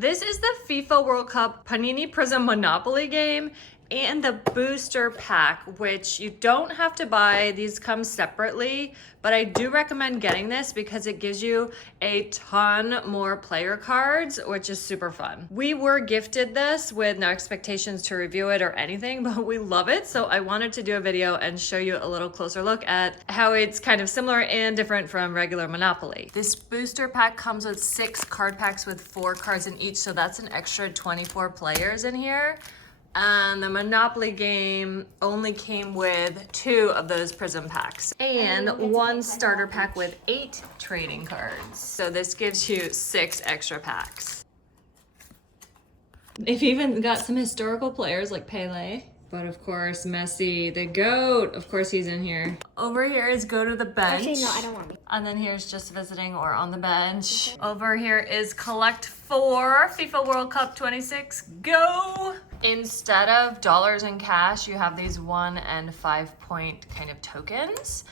This is the FIFA World Cup Panini Prizm Monopoly game and the booster pack, which you don't have to buy. These come separately, but I do recommend getting this because it gives you a ton more player cards, which is super fun. We were gifted this with no expectations to review it or anything, but we love it. So I wanted to do a video and show you a little closer look at how it's kind of similar and different from regular Monopoly. This booster pack comes with 6 card packs with 4 cards in each, so that's an extra 24 players in here. And the Monopoly game only came with 2 of those Prizm packs and 1 starter pack with 8 trading cards. So this gives you 6 extra packs. They've even got some historical players like Pele. But of course, Messi, the GOAT, of course he's in here. Over here is go to the bench. Actually, no, I don't want to. And then here's just visiting or on the bench. Okay. Over here is collect 4, FIFA World Cup 26, go! Instead of dollars and cash, you have these 1 and 5 point kind of tokens.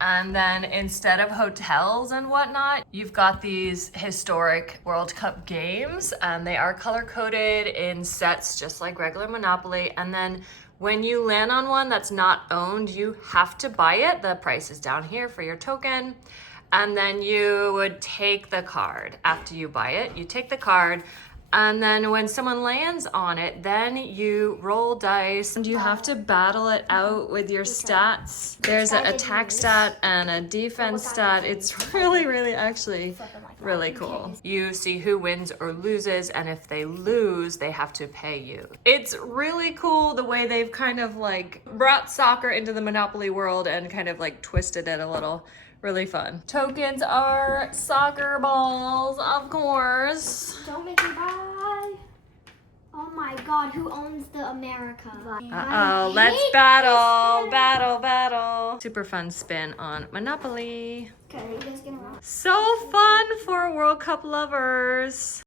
And then instead of hotels and whatnot, you've got these historic World Cup games, and they are color-coded in sets just like regular Monopoly. And then when you land on one that's not owned, you have to buy it. The price is down here for your token. And then you would take the card after you buy it. You take the card, and then when someone lands on it, then you roll dice and you have to battle it out with your stats. There's an attack stat and a defense stat. It's really actually really cool. You see who wins or loses, and if they lose, they have to pay you. It's really cool the way they've kind of like brought soccer into the Monopoly world and kind of like twisted it a little. Really fun. Tokens are soccer balls, of course. Don't make me buy. Oh my god, who owns the America? Uh-oh, let's battle. Super fun spin on Monopoly. Okay, are you guys gonna rock? So fun for World Cup lovers.